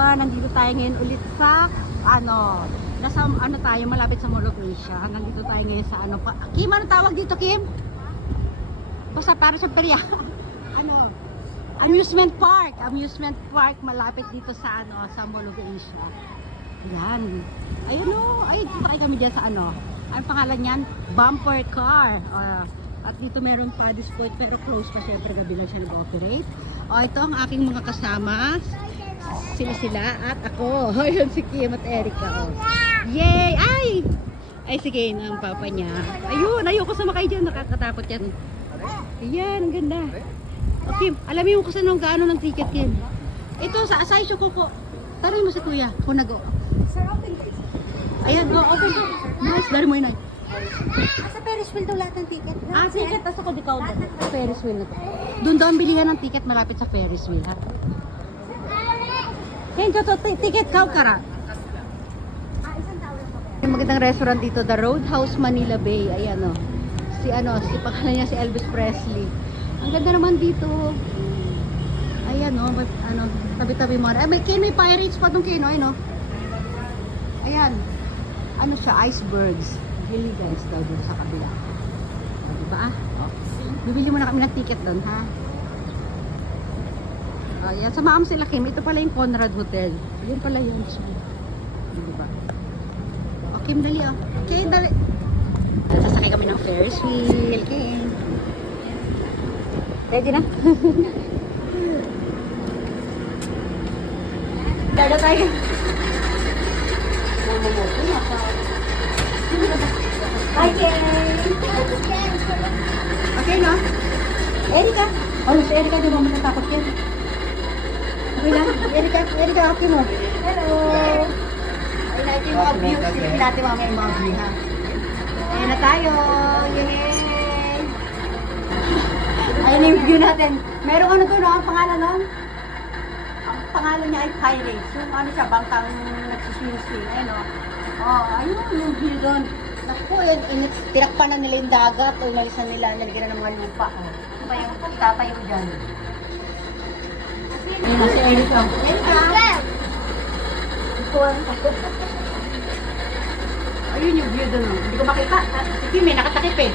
everyone, nandito tayo ngayon ulit sa nasa tayo malapit sa Mall of Asia. Nandito tayo ngayon sa Kim, ano tawag dito, Kim? Basta para sa perya. Amusement park malapit dito sa sa Mall of Asia. Yan. Ayun dito tayo kami diyan sa ang pangalan niyan, Bumper Car. At dito meron pa display pero close pa, syempre gabi lang siya nag-operate. Ito ang aking mga kasama. Sila at ako. Ayun si Kim at Erica. Yay! Ay sige, ang papa niya. Ayun, ayoko sumakay dyan. Nakakatakot yan. Ayan, ang ganda. Okay, alamin mo kung saan gaano ng ticket, Kim. Ito, sa Asay Shokoko. Taray mo si Kuya. Kung nag-o. Ayan, go. Open. Nice, dari mo yun. Sa Ferris wheel daw lahat ng ticket. Ticket, tapos ako dikaw ba? Ferris wheel na to. Doon daw ang bilihan ng ticket malapit sa Ferris wheel, ha? Yan, to ticket kau kara. Yung magandang restaurant dito, The Roadhouse Manila Bay. Ayan si pangalan niya si Elvis Presley. Ang ganda naman dito. Ayan tabi-tabi mo. May pirates pa tong kino, Ayan. Siya, icebergs. Gilligan's daw dito sa kabila. Diba? Bibili muna kami ng ticket doon, ha? Ayan, samaam sila, Kim. Ito pala yung Conrad Hotel. Yun pala yun. Diba? Kim, dali, Okay, dali. Sasakay kami ng Ferris wheel. Kim. Ready na? Dala tayo. Okay. Okay, no? Erika. Si Erika, di ba matatakot yan? Okay lang. Erika, okay mo. Hello. Ayun na, ito yung mga views. Silipin natin mamaya yung mga view, ha? Ayun na tayo. Yay! Ayun na yung view natin. Merong ang pangalan nun? Ang pangalan niya ay Pirates. Yung siya, bangkang nagsuswing-swing. Ayun yung view doon. Naku, tinakpan na nila yung dagat o inalisan nila, nalagyan na ng mga lupa. Ano ba yung tatayo dyan? Ayun na si Erika. Ayun yung view doon. Hindi ko makita. Si Kim nakatakip eh.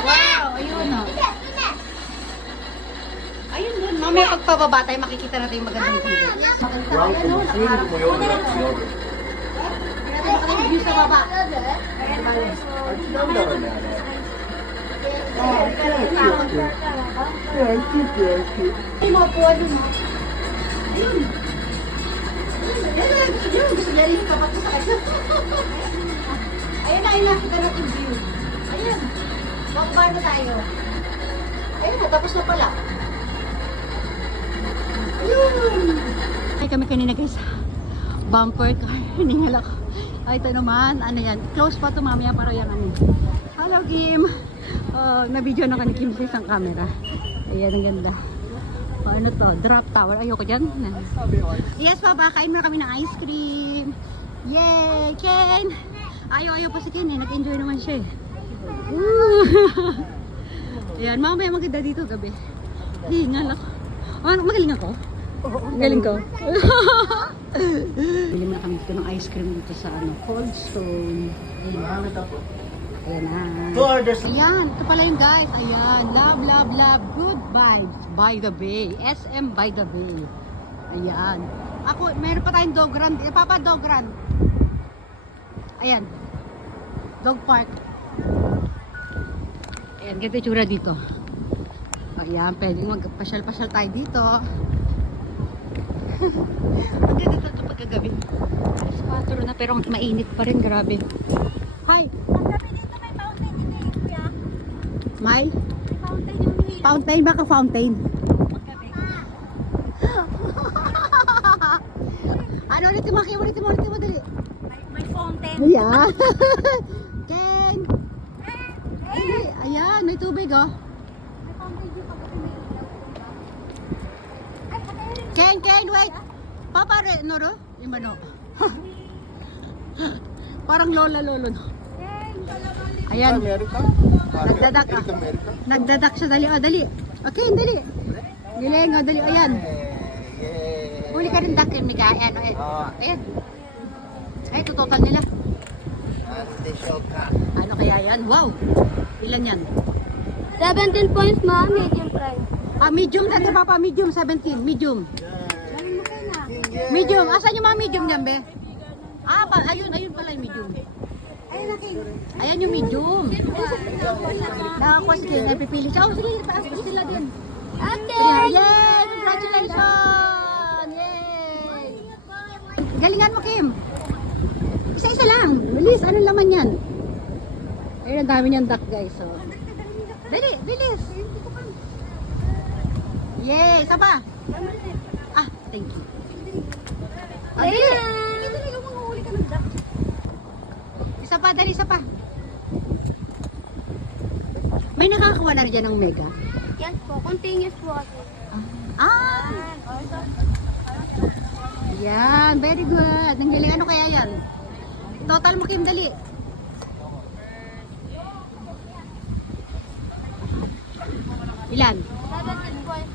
Wow, ayun Ayun doon. Mamaya pagpababa tayo makikita natin yung magandang view. Magandang view sa baba. Ay, mapuan dun. Ayun. Gusto niya rin yung kapat ko sa kanya. Ayun na, kita natin view. Ayun. Bakba na tayo. Ayun na, tapos na pala. Ayun. Ay, kami kanina guys. Bumper car. Hiningal ako. Ito naman, yan. Close pa ito mamaya para yan Hello, Kim. Na-video na ka ni Kim sa isang camera. Ayan, ang ganda. Ano to? Drop tower. Ayoko dyan. Yes, Papa. Kain muna kami ng ice cream. Yay! Ken! Ayaw pa si Ken eh. Nag-enjoy naman siya eh. Ayan, mamaya maganda dito gabi. Hingal ako. Magaling ako? Galing ko. Bili na kami dito ng ice cream dito sa Cold Stone. Ayan na. Ayan, ito pala yung guys. Ayan, love. Good vibes by the bay. SM by the bay. Ayan. Ako, meron pa tayong dog run. Papa, dog run. Ayan. Dog park. Ayan, ganito yung tsura dito. Ayan, pwedeng magpasyal-pasyal tayo dito. Ang ganda ito pagkagabi. Alas 4 na pero mainit pa rin, grabe. Hi! Paggabi dito may fountain din eh, Kuya. May? Fountain yung hihila. Fountain, baka fountain. Paggabi. Ulit mo, dali. May fountain. Ayan. Ken! Ayan, may tubig May fountain dito paggabi may ilaw. Ken, wait! Papa, Noro? Yung mano. Parang lolo, no? Ayan. Nagdadak Nagdadak siya, dali. Dali. Okay, dali. Giling, dali. Ayan. Huli ka rin duck, Mika. Ayan, ayan. Ayan. Ay, tutotal nila. Ano kaya yan? Wow! Ilan yan? 17 points, ma. Medium price. Medium dati papa, medium 17, medium. Galing mo kayo na. Medium, asan yung mga medium dyan, be? Ayun pala yung medium. Ayun na, King. Ayan yung medium. Nakakuha si King, napipili siya. Oh, sige, paasok sila din. Ate! Yay! Congratulations! Yay! Galingan mo, Kim. Isa-isa lang. Bilis, anong laman yan? Ayun, ang dami niyang duck, guys. So. Dali, bilis. Yay! Isa pa. Thank you. Dali. Isa pa, dali, isa pa. May nakakakuha na rin dyan ng mega. Yes po. Continuous po kasi. Yan, very good. Ang galing, ano kaya yan? Total mo, Kim, dali. Ilan? 17 points.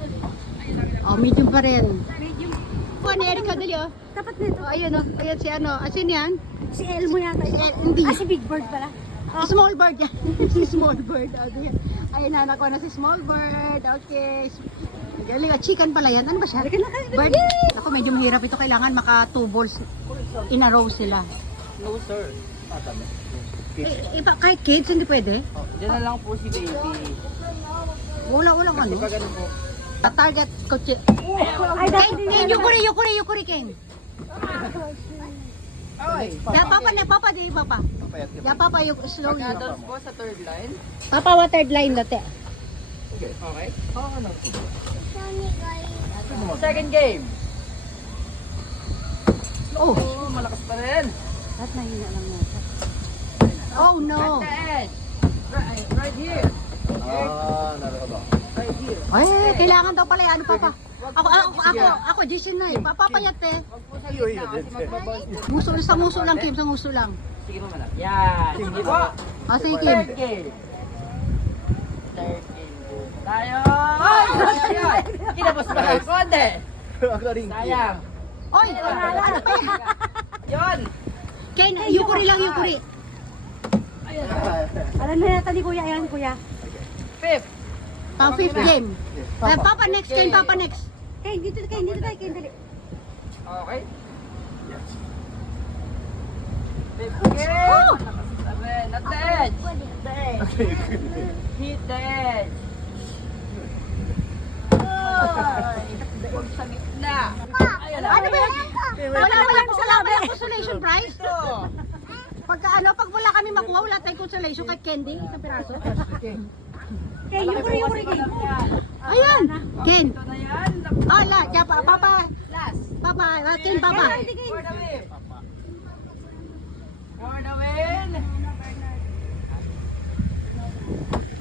Medium pa rin. Medium. Kuha ni Erica, dali, oh. Tapat nito. Ayan, oh. Ayan si ano. Asin yan? Si Elmo yata. Si hindi. Si Big Bird pala. Small bird yan. Si small bird. Ayun na, nakuha na si small bird. Okay. Galing, chicken pala yan. Ano ba siya? Bird. Ako, medyo mahirap ito. Kailangan maka 2 balls in a row sila. No, sir. Kahit kids, hindi pwede? Diyan na lang po si baby. Walang ano. Pag ano po. Target coach. Ay, dapat din King, yukuri, King. Ay! Ya, papa, di papa. Papayat ka. Ya, papa, yung slowly. Pag-adults po sa third line. Papa, wa third line dati. Okay. Okay. Ano? Second game. Oh, Oh, malakas pa rin. at mahina lang nata. Oh, no. At the edge. Right here. Narito. Right here. Ay, kailangan daw pala, ano, papa? Ako, Jason na eh. Papapayat eh. Huwag po sa gitna kasi magbabounce. Sa muso lang, Kim, sa muso lang. Sige po malap. Yan. Sige po. Sige, Kim. Third game. Third game po. Tayo. Ay! Ay! Kinabos pa ng konti. Sayang. Oy, ano pa yan? Yun. Ken, yukuri lang, yukuri. Alam na yata ni Kuya. Ayan, Kuya. Fifth. Pang fifth game. Papa next, Ken, papa next. Kay, dito tayo, Kay, dali. Okay. Fifth game. Oh! Seven. At the edge. The edge. Hit the edge. Huwag sa gitna. Ayun na. Ano ba yan? Wala ba consolation prize? Ito. Pag wala kami makuha, wala tayong consolation kahit candy, isang piraso. Kay, yukuri, Kay. Ayan, Ken. Ito na yan. Ala, kaya papa, Last. Ken, papa. For the win. For the win.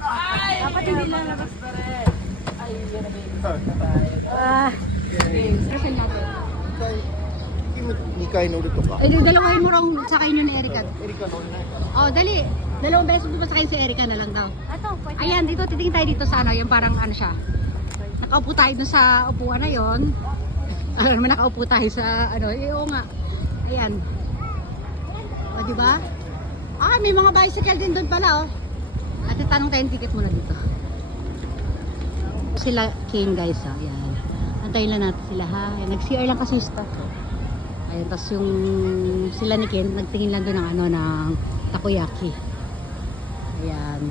Ay! Dapat hindi lalabas. pa rin. Ay, yun na baby. Kasi natin. Hindi kayo nulit ka. Ay, dalawahin mo raw sa kayo ni Erica. Erika, no na. Oh, dali. Dalawang beses mo pa sa kayo si Erica na lang daw. Ito, pwede. Ayan, dito titingin tayo dito sa ano, yung parang ano siya. Nakaupo tayo dun sa upuan na yon. Ano naman nakaupo tayo sa ano, oo nga. Ayan. O, di ba? May mga bicycle din doon pala, oh. At tanong tayong ticket muna dito. Sila King, guys, oh. Ayan. Antayin lang natin sila, ha. Ayan, nag-CR lang kasi yung staff, oh. Ayan, tapos yung sila ni Ken, nagtingin lang doon ng ano, ng takoyaki. Ayan.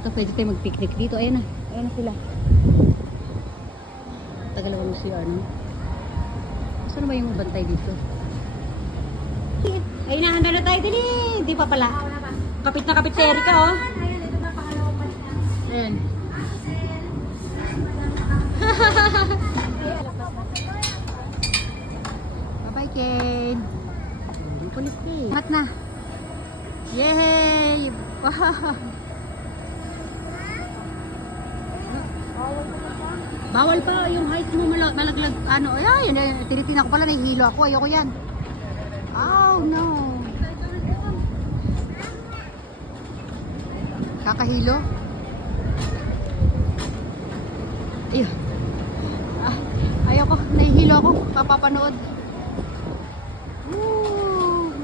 Ito, pwede tayo mag-picnic dito. Ayan na. Ayan na sila. Tagalawan mo si ano. Saan ba yung bantay dito? Ayun na, handa na tayo. Dili! Hindi pa pala. Kapit na kapit si Erica, oh. Ayun, ito na pangalawang palit na. Ayan. Bye-bye, Ken. Ang kulit ka eh. Mat na. Yay! Wow! Bawal pa yung height mo malaglag. Ano, ay, tinitingnan ko pala, nahihilo ako. Ayoko yan. Oh, no. Kakahilo. Ayun. Ayoko, nahihilo ako, papapanood. Woo!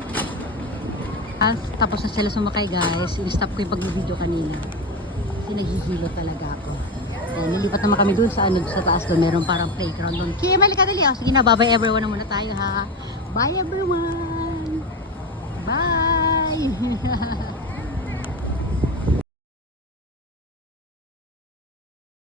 Tapos na sila sumakay guys. In-stop ko yung pag-video kanina. Kasi naghihilo talaga ako. Ayan, nilipat naman kami dun sa, sa taas doon. Meron parang playground doon. Kim, halika dali. Sige na, bye-bye everyone na muna tayo ha. Bye everyone!